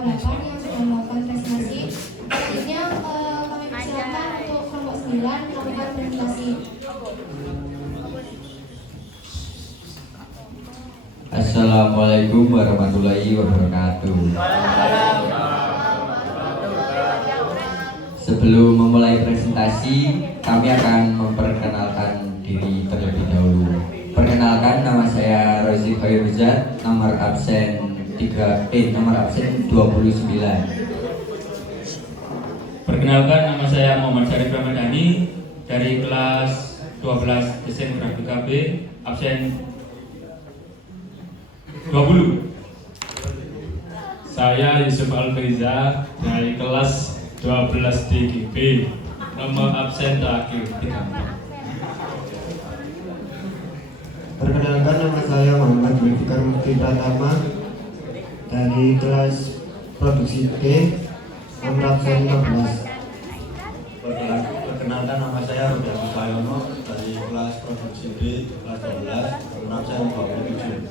kelompok 8 yang sudah melakukan presentasi. Selanjutnya kami persilakan untuk kelompok 9 melakukan presentasi. Assalamualaikum warahmatullahi wabarakatuh. Sebelum memulai presentasi, kami akan memperkenalkan diri terlebih dahulu. Perkenalkan, nama saya Rozi Khairuzat, nomor absen 29. Perkenalkan, nama saya Muhammad Syarif Ramadhani dari kelas 12 Desain Grafika B, absen 20. Saya Yusuf Alfriza dari kelas 12 DGB, nomor absen terakhir 34. Perkenalkan, nama saya Muhammad Zulfikar Mufti Pratama dari kelas produksi B, nomor absen 15. Perkenalkan, nama saya Rudi Sayono dari kelas produksi B, kelas 12, nomor absen 27.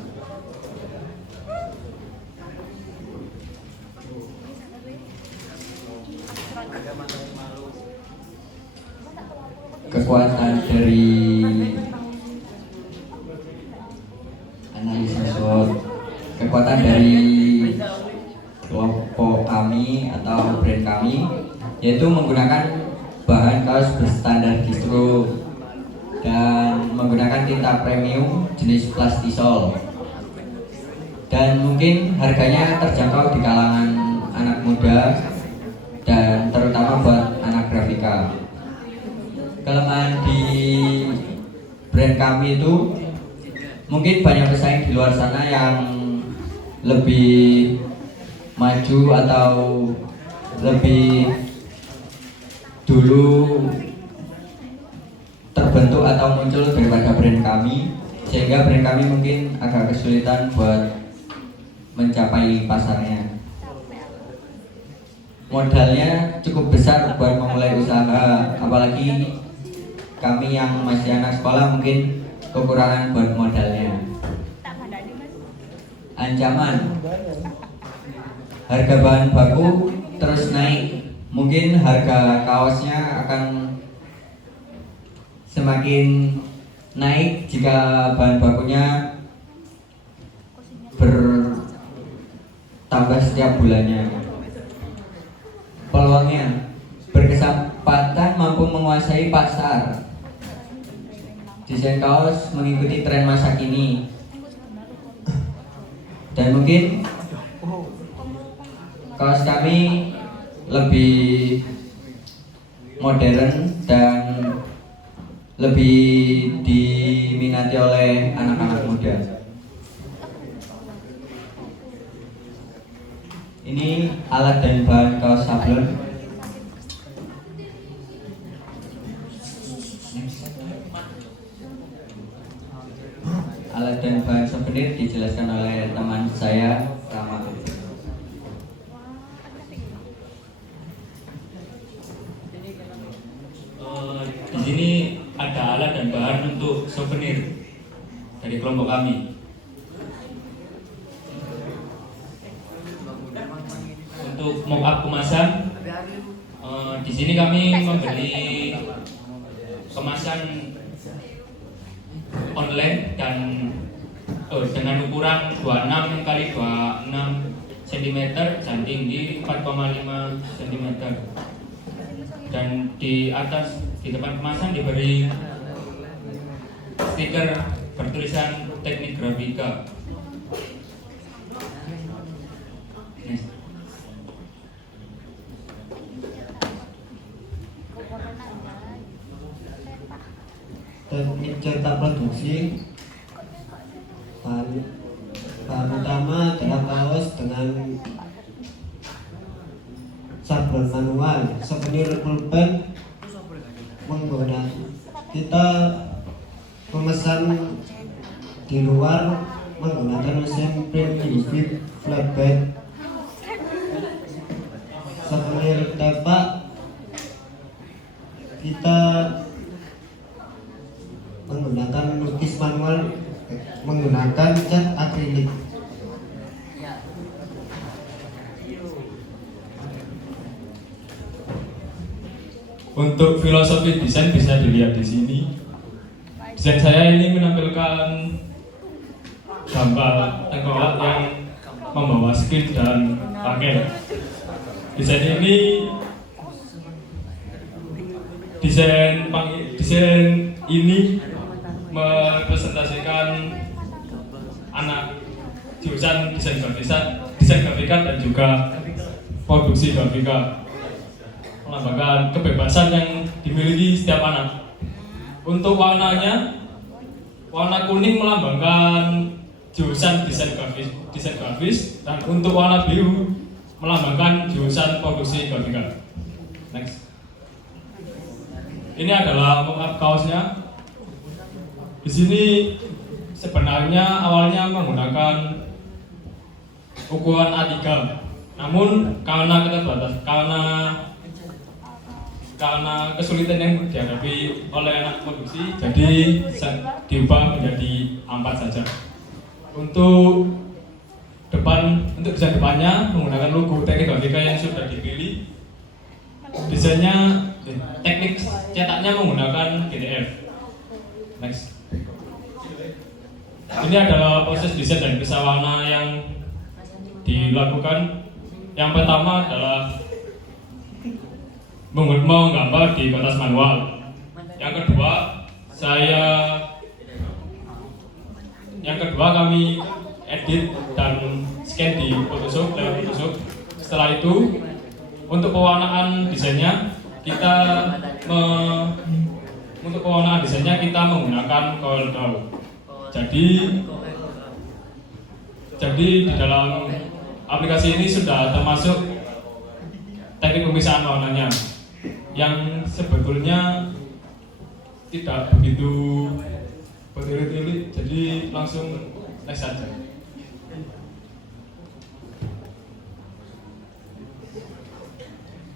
Kekuatan dari analisis SWOT, kekuatan dari kelompok kami atau brand kami yaitu menggunakan bahan kaos berstandar distro dan menggunakan tinta premium jenis plastisol, dan mungkin harganya terjangkau di kalangan anak muda dan terutama buat anak grafika. Kelemahan di brand kami itu mungkin banyak pesaing di luar sana yang lebih maju atau lebih dulu terbentuk atau muncul daripada brand kami, sehingga brand kami mungkin agak kesulitan buat mencapai pasarnya. Modalnya cukup besar buat memulai usaha, apalagi kami yang masih anak sekolah mungkin kekurangan buat modalnya. Ancaman, harga bahan baku terus naik. Mungkin harga kaosnya akan semakin naik jika bahan bakunya bertambah setiap bulannya. Peluangnya, berkesempatan mampu menguasai pasar. Desain kaos mengikuti tren masa kini, dan mungkin kaos kami lebih modern dan lebih diminati oleh anak-anak muda. Ini alat dan bahan kaos sablon. Alat dan bahan souvenir dijelaskan oleh teman saya, Rama. Di sini ada alat dan bahan untuk souvenir dari kelompok kami. Untuk mock-up kemasan, di sini kami membeli kemasan online dan dengan ukuran 26 x 26 cm, janting di 4,5 cm, dan di atas di depan kemasan diberi stiker bertulisan teknik grafika. Teknik cetak produksi, bahan utama adalah kaos dengan sablon manual. Souvenir pulpen menggunakan, kita memesan di luar menggunakan mesin print UV flatbed. Souvenir tepak kita menggunakan lukis manual menggunakan cat akrilik. Untuk filosofi desain bisa dilihat di sini. Desain saya ini menampilkan gambar tengkorak yang membawa screen dan panel. Desain ini merepresentasikan anak jurusan desain grafika dan juga produksi grafika, melambangkan kebebasan yang dimiliki setiap anak. Untuk warnanya, warna kuning melambangkan jurusan desain grafis, dan untuk warna biru melambangkan jurusan produksi grafika. Next. Ini adalah mock-up kaosnya. Di sini sebenarnya awalnya menggunakan ukuran A3, namun karena kesulitan yang dihadapi oleh anak produksi, jadi diubah menjadi A4 saja. Untuk desain depannya menggunakan logo teknik grafika yang sudah dipilih. Desainnya, teknik cetaknya menggunakan PDF. Next. Ini adalah proses desain dan pisah warna yang dilakukan. Yang pertama adalah menggambar di kertas manual. Yang kedua kami edit dan scan di Photoshop. Setelah itu, untuk pewarnaan desainnya kita menggunakan CorelDRAW. Jadi di dalam aplikasi ini sudah termasuk teknik pemisahan warnanya yang sebetulnya tidak begitu bertilik-tilik, jadi langsung next saja.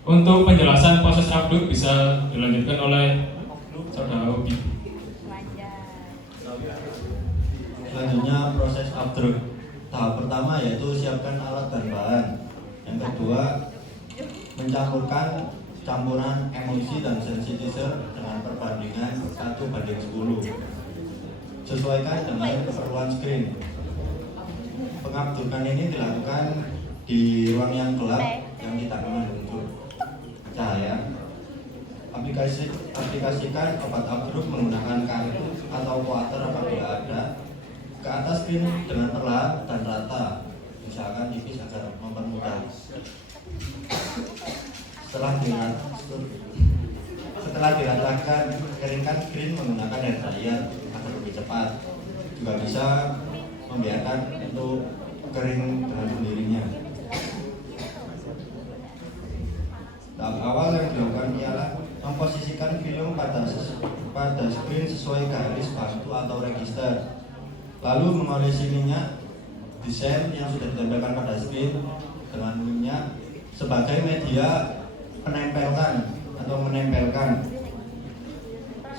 Untuk penjelasan proses upload bisa dilanjutkan oleh saudara Obi. Selanjutnya proses upload. Tahap pertama yaitu siapkan alat dan bahan. Yang kedua, mencampurkan campuran emulsi dan sensitizer dengan perbandingan 1:10. Sesuaikan dengan keperluan screen. Penguploadan ini dilakukan di ruang yang gelap yang tidak mengandung cahaya. Aplikasikan obat upload menggunakan kartu atau quarter apabila ada ke atas screen dengan perlahan dan rata, misalkan tipis agar mempermudah. Setelah diratakan, keringkan screen menggunakan hair dryer agar lebih cepat. Juga bisa membiarkan untuk kering dengan sendirinya. Tahap awal yang dilakukan ialah memposisikan film pada screen sesuai garis bantu atau register. Lalu mengolesi minyak desain yang sudah ditempelkan pada screen dengan minyak sebagai media menempelkan.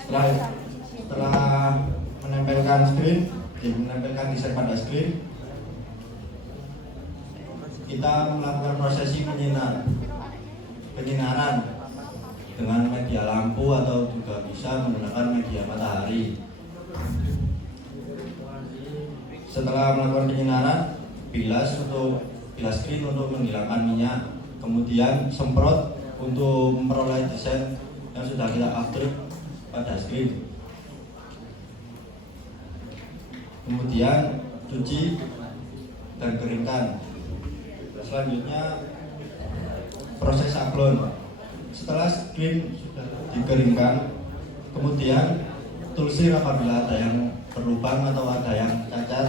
Setelah menempelkan desain pada screen, kita melakukan prosesi penyinaran dengan media lampu atau juga bisa menggunakan media matahari. Setelah melakukan penyinaran, bilas screen untuk menghilangkan minyak, kemudian semprot untuk memperoleh desain yang sudah kita upload pada screen. Kemudian cuci dan keringkan. Selanjutnya proses upload. Setelah screen sudah dikeringkan, kemudian tulsir apabila ada yang berlubang atau ada yang cacat.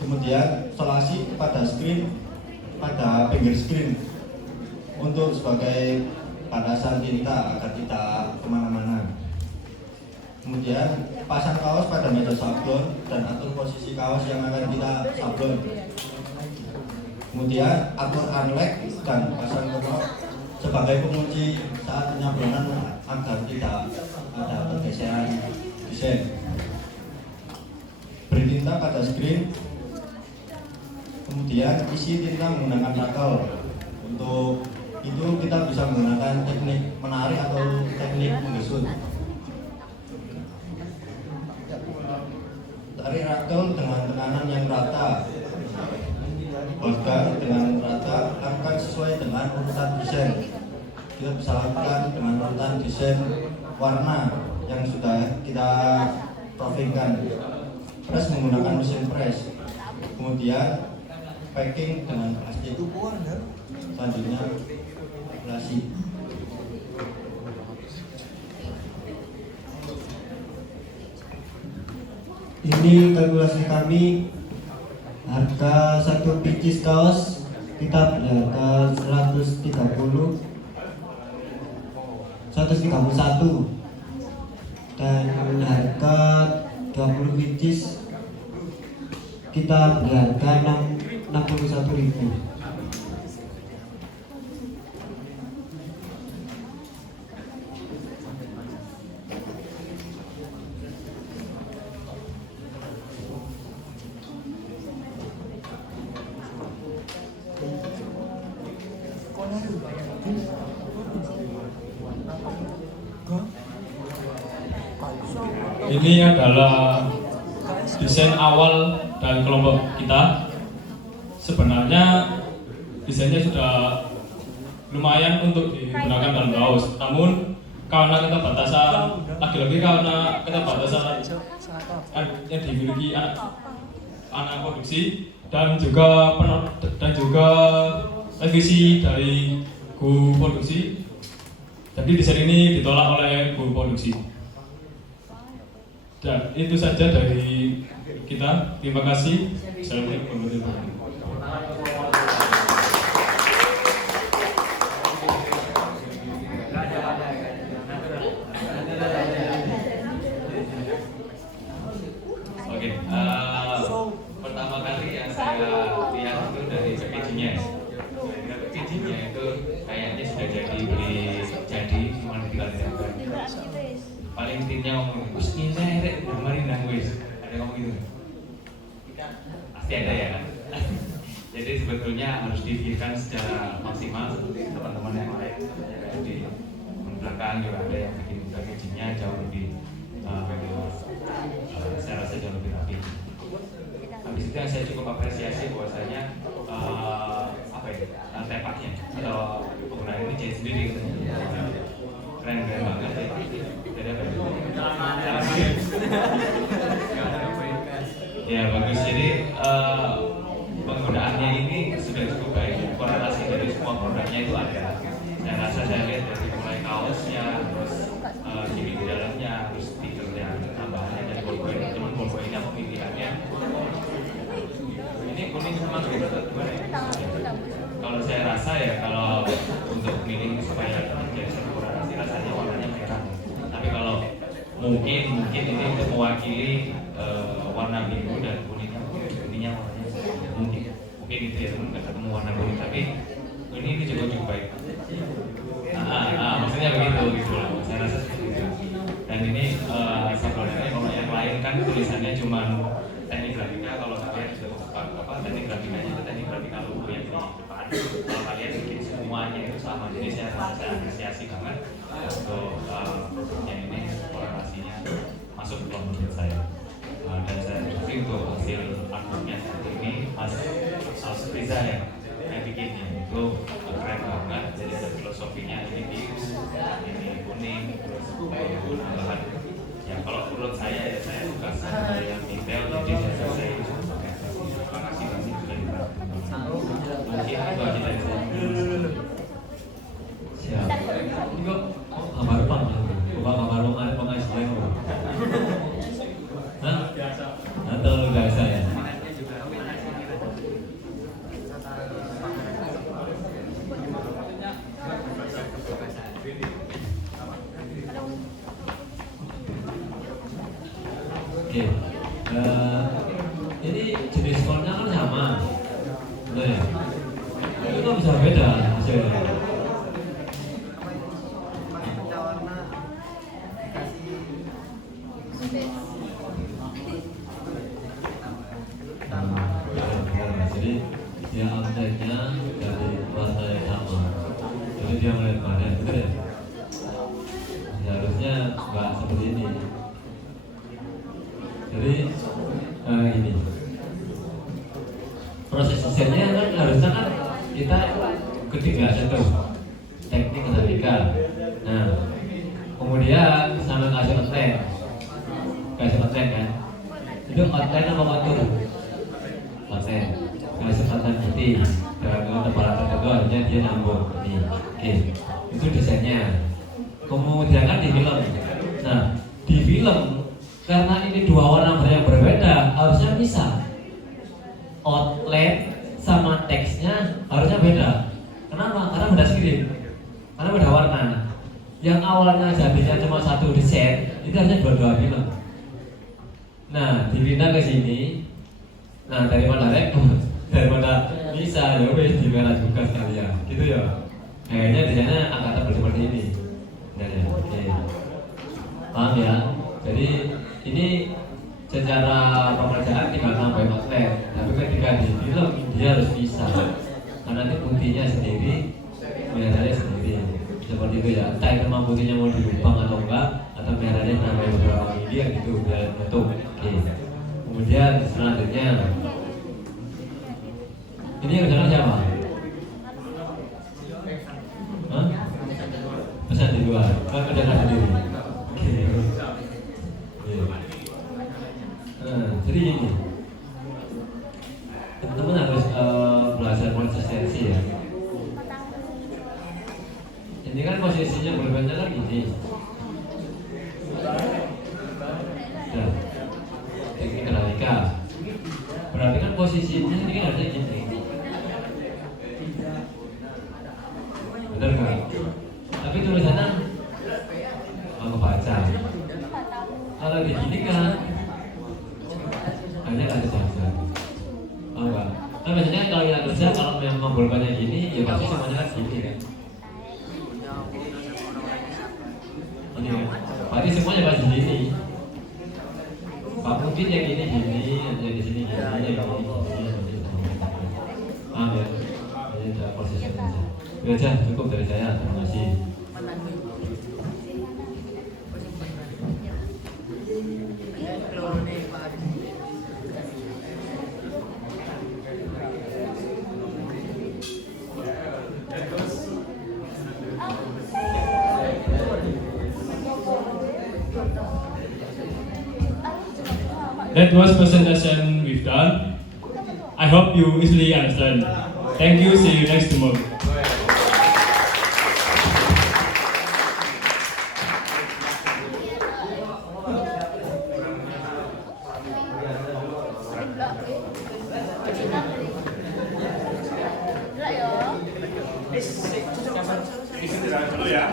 Kemudian solasi pada pinggir screen untuk sebagai panasan tinta agar tidak kemana-mana. Kemudian pasang kaos pada meja sablon dan atur posisi kaos yang akan kita sablon. Kemudian atur unlock dan pasang knop sebagai pengunci saat penyablonan agar tidak ada pergeseran desain. Beri tinta pada screen. Kemudian isi tinta menggunakan rakel. Untuk itu kita bisa menggunakan teknik menarik atau teknik menggesut. Tarik rakel dengan tekanan yang rata. Pegang dengan rata, lakukan sesuai dengan urutan desain. Kita bisa lakukan dengan urutan desain warna yang sudah kita profilkan. Press menggunakan mesin press. Kemudian packing dengan plastik. Selanjutnya ablasi. Ini kalkulasi kami. Harga satu pieces kaos kita beli harga 131 dan harga 20 pieces kita beli harga 61.000. Ini adalah desain awal dari kelompok kita. Sebenarnya desainnya sudah lumayan untuk digunakan dalam kaos. Namun karena keterbatasan, lagi-lagi karena keterbatasan yang dimiliki anak produksi dan juga revisi dari guru produksi, jadi desain ini ditolak oleh guru produksi. Dan itu saja dari kita. Terima kasih. Assalamualaikum warahmatullahi wabarakatuh. Oke, pertama kali yang saya lihat itu dari packagingnya. Packagingnya itu kayaknya sudah jadi cuma tinggal ditempel. Paling intinya ngomong, "Gus ini rek kemarin nang wis." Ada ngomong gitu. Pasti ada ya kan? Jadi sebetulnya harus dipikirkan secara maksimal seperti teman-teman yang lain. Di belakang juga ada yang bikin packagingnya jauh lebih saya rasa jauh lebih rapi. Habis itu yang saya cukup apresiasi bahwasanya apa ya, tepaknya atau penggunaan ini jahit sendiri keren banget ya. Jadi apa ya bagus. Jadi penggunaannya ini sudah cukup baik. Korelasi dari semua produknya itu ada. Dan rasa saya lihat dari mulai kaosnya, terus gimmick di dalamnya, terus stikernya, tambahannya dari ballpoint. Cuman ballpoint ini apa pilihannya? Ini kuning sama biru atau gimana ya? Kalau saya rasa ya kalau untuk milih supaya menjadi satu korelasi rasanya warnanya merah. Tapi kalau mungkin ini untuk mewakili warna biru dan kuningnya warnanya mungkin itu ya, teman nggak ketemu warna kuning, tapi ini juga cukup baik. Maksudnya begitu gitu loh. Saya rasa seperti itu. Dan ini sebenarnya kalau yang lain kan tulisannya cuma teknik grafika. Kalau kalian sudah teknik grafikanya itu teknik grafika logo yang di depan. Kalau kalian bikin semuanya itu sama. Jadi saya apresiasi banget untuk produknya ini, korelasinya masuk ke menurut saya. Dan saya bersyukur untuk hasil artworknya seperti ini, Mas Alspriza yang bikinnya itu keren banget. Jadi ada filosofinya, ini biru, ini kuning, terus tambahan. Ya kalau menurut saya ya saya suka sama yang detail, jadi saya itu pakai makasih banget sudah diperhatikan. Mungkin itu aja dari saya. Siap. Ini kok kamar pang, bukan kamar rumah ada pengajian kok. Hah? Nah, terlalu biasa ya. Oke, ini jenis fontnya kan sama, betul ya? Tapi kok bisa beda hasilnya? Jadi tapi dia melihat mana, betul ya? Seharusnya nggak seperti ini. Jadi ini proses desainnya kan harusnya kan kita ketiga tuh teknik analika. Nah, kemudian sama kasih outline kan. Itu outline apa kontur? Outline. Kasih outline putih. Dengan tempat tertentu harusnya dia nyambung. Nih, oke. Itu desainnya. Kemudian kan di film. Nah, di film karena ini dua warna yang berbeda, harusnya bisa. Outline sama teksnya harusnya beda. Kenapa? Karena beda skrip. Karena beda warna. Yang awalnya jadinya cuma satu desain, itu harusnya dua-dua film. Nah, dipindah ke sini. Nah, daripada bisa, ya wes dimerah juga sekalian. Gitu ya. Kayaknya desainnya angkatan seperti ini. Ya, oke. Paham ya? Jadi ini secara pekerjaan tinggal nambah outline, tapi ketika di film dia harus bisa, karena nanti putihnya sendiri, merahnya sendiri, seperti itu ya. Entah itu memang putihnya mau dilubang atau enggak, atau merahnya nambah beberapa miliar gitu biar nutup. Oke. Kemudian selanjutnya, ini yang kesana siapa? Hah? Pesan di luar, kan kerjakan sendiri. Oke. Jadi gini, teman-teman harus belajar konsistensi ya. Ini kan posisinya berbeda kan gini. Ya, teknik analika. Berarti kan posisinya ini kan harusnya gini. Benar kan? Tapi tulisannya nggak kebaca. Kalau di gini kan hanya ada jasa. Oh enggak. Kan biasanya kalau kita kerja, kalau yang membolkannya gini, ya pasti semuanya kan gini kan. Ini kan. Berarti semuanya pasti gini. Pak mungkin yang gini, yang di sini gini, yang gini. Paham ya? Ini ada prosesnya saja. Ya aja, cukup dari saya. Terima kasih. That was presentation we've done. I hope you easily understand. Thank you. See you next tomorrow.